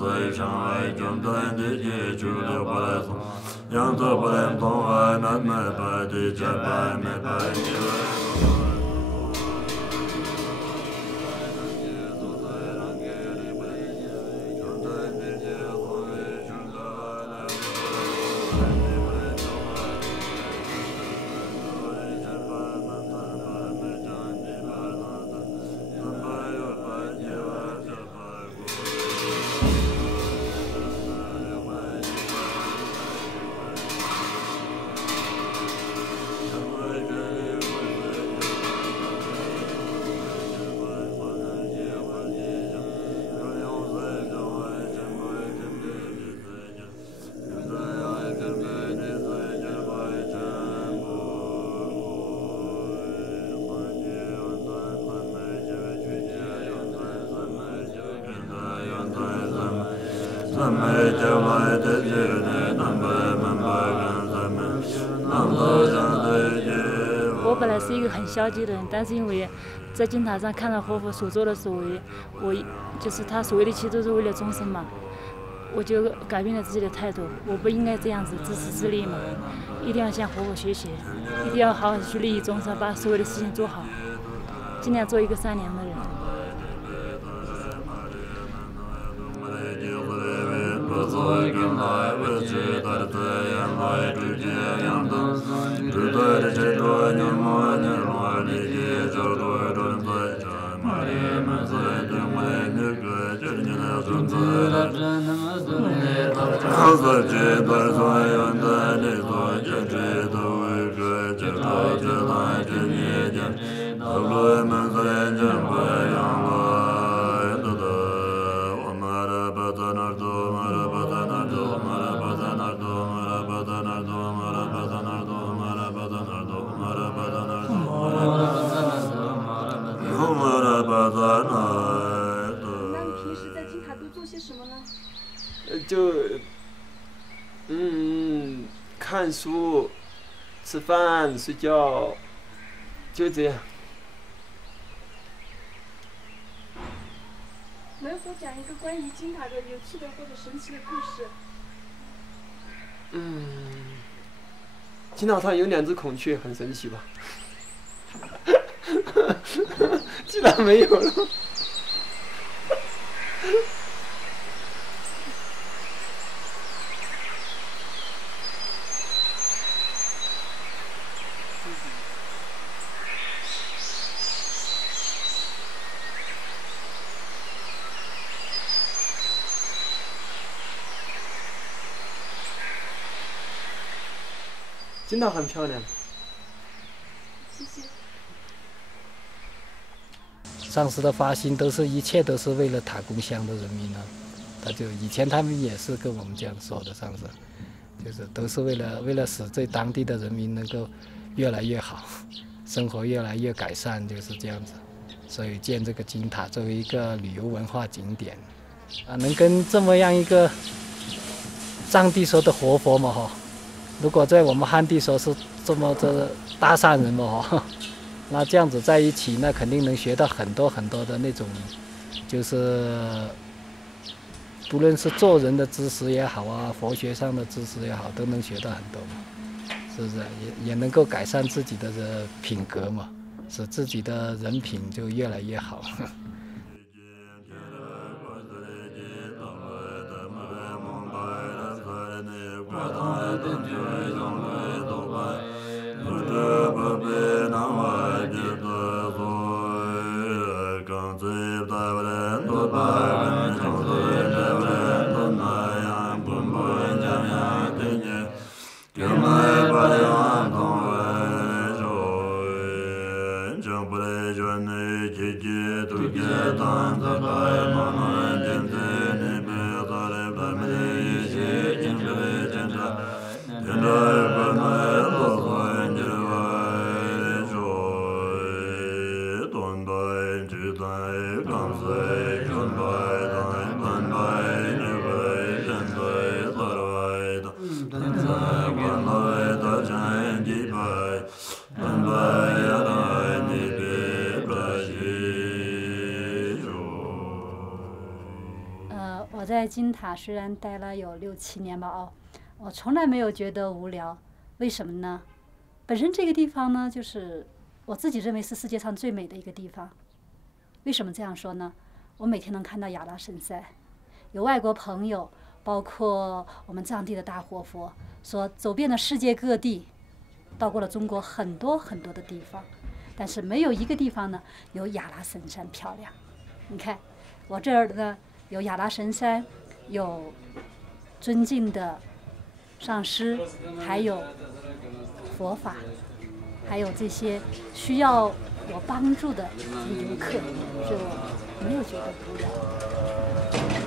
随上爱中在地界主流不来送，扬州不能同爱南美白地界白美白地。我本来是一个很消极的人，但是因为在金塔上看到活佛所做的所为，我就是他所谓的其实都是为了众生嘛，我就改变了自己的态度。我不应该这样子自私自利嘛，一定要向活佛学习，一定要好好去利益众生，把所有的事情做好，尽量做一个善良的人。那你平时在金塔都做些什么呢？看书、吃饭、睡觉，就这样。能否讲一个关于金塔的有趣的或者神奇的故事？金塔上有2只孔雀，很神奇吧？竟然没有了。金塔很漂亮。谢谢。上师的发心一切都是为了塔公乡的人民啊，以前他们也是跟我们这样说的，上师就是都是为了使这当地的人民能够越来越好，生活越来越改善，就是这样子。所以建这个金塔作为一个旅游文化景点啊，能跟这么样一个藏地说的活佛嘛哈，如果在我们汉地说是这大善人嘛哈。那这样子在一起，那肯定能学到很多很多的那种，就是不论是做人的知识也好啊，佛学上的知识也好，都能学到很多嘛，是不是？也能够改善自己的品格嘛，使自己的人品就越来越好。我在金塔虽然待了有6、7年吧，我从来没有觉得无聊。为什么呢？本身这个地方呢，就是我自己认为是世界上最美的一个地方。为什么这样说呢？我每天能看到亚拉神山，有外国朋友，包括我们藏地的大活佛，说走遍了世界各地，到过了中国很多很多的地方，但是没有一个地方呢有亚拉神山漂亮。你看，我这儿呢有亚拉神山，有尊敬的上师，还有佛法，还有这些需要我帮助的游客，所以我没有觉得无聊。